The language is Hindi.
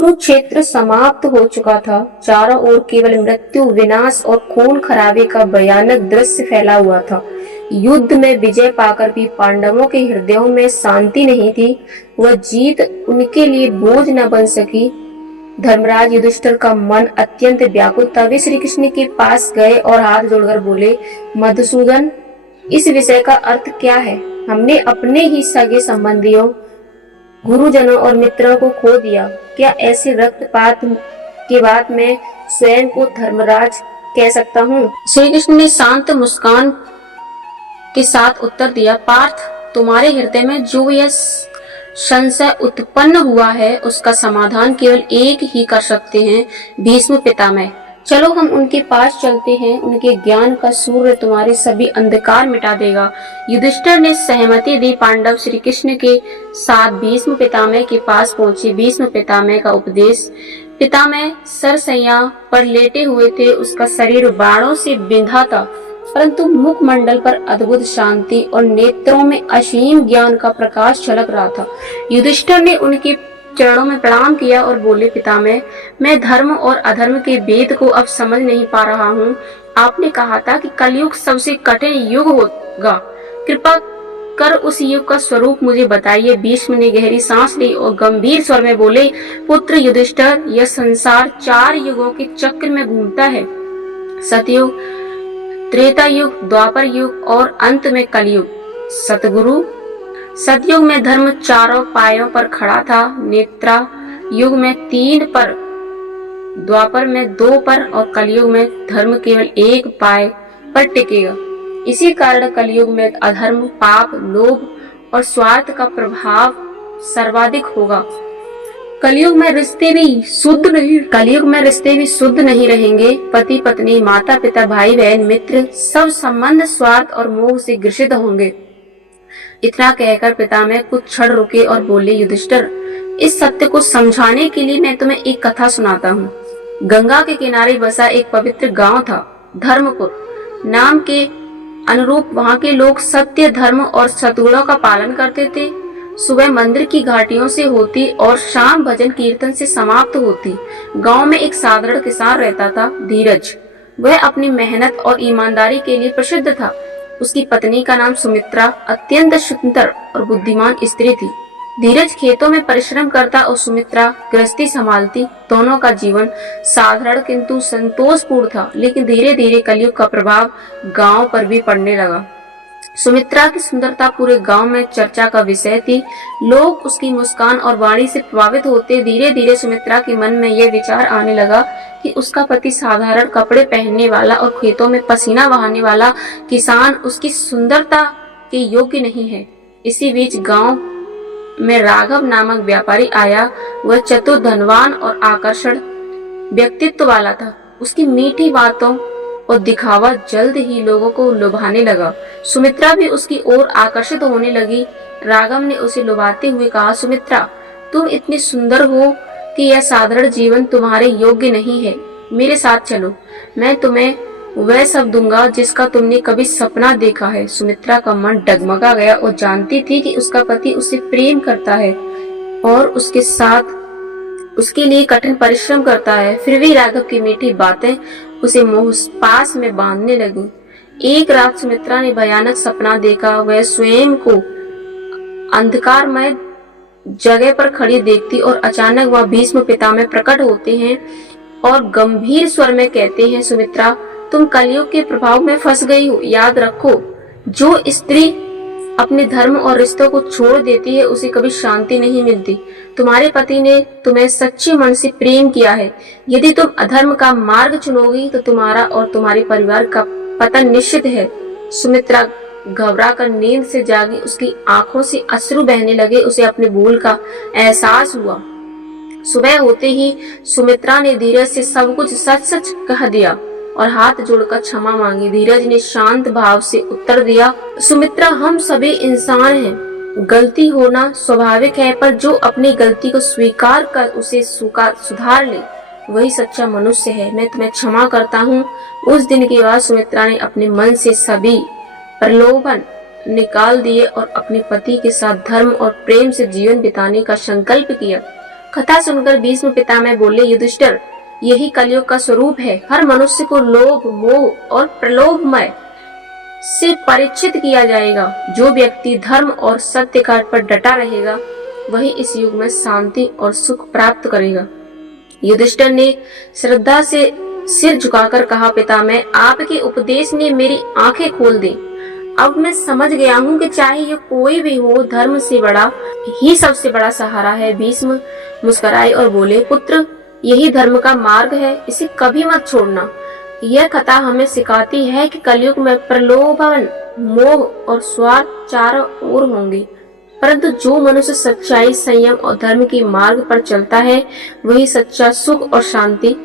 कुरुक्षेत्र समाप्त हो चुका था। चारों ओर केवल मृत्यु, विनाश और खून खराबे का भयानक दृश्य फैला हुआ था। युद्ध में विजय पाकर भी पांडवों के हृदयों में शांति नहीं थी। वह जीत उनके लिए बोझ न बन सकी। धर्मराज युधिष्ठिर का मन अत्यंत व्याकुल था। वे श्री कृष्ण के पास गए और हाथ जोड़कर बोले, मधुसूदन, इस विषय का अर्थ क्या है? हमने अपने ही सगे संबंधियों, गुरुजनों और मित्रों को खो दिया। क्या ऐसे रक्तपात के बाद मैं स्वयं को धर्मराज कह सकता हूँ? श्री कृष्ण ने शांत मुस्कान के साथ उत्तर दिया, पार्थ, तुम्हारे हृदय में जो यह संशय उत्पन्न हुआ है उसका समाधान केवल एक ही कर सकते हैं, भीष्म पितामह। चलो हम उनके पास चलते हैं। उनके ज्ञान का सूर्य तुम्हारे सभी अंधकार मिटा देगा। युधिष्ठिर ने सहमति दी। पांडव श्री कृष्ण के साथ भीष्म पितामह के पास पहुंचे। भीष्म पितामह का उपदेश। पितामह सरसैया पर लेटे हुए थे। उसका शरीर बाणों से बिंधा था, परंतु मुखमंडल पर अद्भुत शांति और नेत्रों में असीम ज्ञान का प्रकाश झलक रहा था। युधिष्ठिर ने उनके चरणों में प्रणाम किया और बोले, पितामह, मैं धर्म और अधर्म के भेद को अब समझ नहीं पा रहा हूँ। आपने कहा था कि कलयुग सबसे कठिन युग होगा। कृपा कर उस युग का स्वरूप मुझे बताइए। भीष्म ने गहरी सांस ली और गंभीर स्वर में बोले, पुत्र युधिष्ठिर, यह संसार 4 युगों के चक्र में घूमता है। सतयुग, त्रेता युग, द्वापर युग और अंत में कलयुग। सतगुरु, सतयुग में धर्म 4 पायों पर खड़ा था। नेत्रा युग में 3 पर, द्वापर में 2 पर और कलयुग में धर्म केवल 1 पाय पर टिकेगा। इसी कारण कलयुग में अधर्म, पाप, लोभ और स्वार्थ का प्रभाव सर्वाधिक होगा। कलयुग में रिश्ते भी शुद्ध नहीं रहेंगे। पति पत्नी, माता पिता, भाई बहन, मित्र, सब संबंध स्वार्थ और मोह से ग्रसित होंगे। इतना कहकर पितामह कुछ क्षण रुके और बोले, युधिष्ठिर, इस सत्य को समझाने के लिए मैं तुम्हें एक कथा सुनाता हूँ। गंगा के किनारे बसा एक पवित्र गांव था। धर्मपुर नाम के अनुरूप वहाँ के लोग सत्य, धर्म और सद्गुणों का पालन करते थे। सुबह मंदिर की घाटियों से होती और शाम भजन कीर्तन से समाप्त होती। गांव में एक साधारण किसान रहता था, धीरज। वह अपनी मेहनत और ईमानदारी के लिए प्रसिद्ध था। उसकी पत्नी का नाम सुमित्रा अत्यंत सुंदर और बुद्धिमान स्त्री थी। धीरज खेतों में परिश्रम करता और सुमित्रा गृहस्थी संभालती। दोनों का जीवन साधारण किंतु संतोषपूर्ण था। लेकिन धीरे धीरे कलयुग का प्रभाव गांव पर भी पड़ने लगा। सुमित्रा की सुंदरता पूरे गांव में चर्चा का विषय थी। लोग उसकी मुस्कान और वाणी से प्रभावित होते। धीरे धीरे सुमित्रा के मन में यह विचार आने लगा कि उसका पति साधारण कपड़े पहनने वाला और खेतों में पसीना बहाने वाला किसान उसकी सुंदरता के योग्य नहीं है। इसी बीच गांव में राघव नामक व्यापारी आया। वह चतुर, धनवान और आकर्षण व्यक्तित्व वाला था। उसकी मीठी बातों और दिखावा जल्द ही लोगों को लुभाने लगा। सुमित्रा भी उसकी ओर आकर्षित होने लगी। राघव ने उसे लुभाते हुए कहा, सुमित्रा, तुम इतनी सुंदर हो कि यह साधारण जीवन तुम्हारे योग्य नहीं है। मेरे साथ चलो, मैं तुम्हें वह सब दूंगा जिसका तुमने कभी सपना देखा है। सुमित्रा का मन डगमगा गया और जानती थी कि उसका पति उसे प्रेम करता है और उसके साथ उसके लिए कठिन परिश्रम करता है। फिर भी राघव की मीठी बातें उसे मोह पास में बांधने लगी। एक रात सुमित्रा ने भयानक सपना देखा। वह स्वयं को अंधकारमय जगह पर खड़ी देखती और अचानक वह भीष्म पितामह प्रकट होते हैं और गंभीर स्वर में कहते हैं, सुमित्रा, तुम कलयुग के प्रभाव में फंस गई हो। याद रखो, जो स्त्री अपने धर्म और रिश्तों को छोड़ देती है उसे कभी शांति नहीं मिलती। तुम्हारे पति ने तुम्हें सच्चे मन से प्रेम किया है। यदि तुम अधर्म का मार्ग चुनोगी तो तुम्हारा और तुम्हारे परिवार का पतन निश्चित है। सुमित्रा घबराकर नींद से जागी। उसकी आंखों से अश्रु बहने लगे। उसे अपने भूल का एहसास हुआ। सुबह होते ही सुमित्रा ने धीरज से सब कुछ सच सच कह दिया और हाथ जोड़कर क्षमा मांगी। धीरज ने शांत भाव से उत्तर दिया, सुमित्रा, हम सभी इंसान हैं। गलती होना स्वाभाविक है, पर जो अपनी गलती को स्वीकार कर उसे सुधार ले वही सच्चा मनुष्य है। मैं तुम्हें क्षमा करता हूँ। उस दिन के बाद सुमित्रा ने अपने मन से सभी प्रलोभन निकाल दिए और अपने पति के साथ धर्म और प्रेम से जीवन बिताने का संकल्प किया। कथा सुनकर भीष्म पितामह बोले, युधिष्ठिर, यही कलयुग का स्वरूप है। हर मनुष्य को लोभ, मोह और प्रलोभमय से परिचित किया जाएगा। जो व्यक्ति धर्म और सत्य का पर डटा रहेगा, वही इस युग में शांति और सुख प्राप्त करेगा। युधिष्ठिर ने श्रद्धा से सिर झुकाकर कहा, पितामह, आपके उपदेश ने मेरी आंखें खोल दी। अब मैं समझ गया हूँ कि चाहे ये कोई भी हो, धर्म से बड़ा ही सबसे बड़ा सहारा है। भीष्म मुस्कुराए और बोले, पुत्र, यही धर्म का मार्ग है, इसे कभी मत छोड़ना। यह कथा हमें सिखाती है कि कलयुग में प्रलोभन, मोह और स्वार्थ चारों ओर होंगे, परंतु जो मनुष्य सच्चाई, संयम और धर्म के मार्ग पर चलता है, वही सच्चा सुख और शांति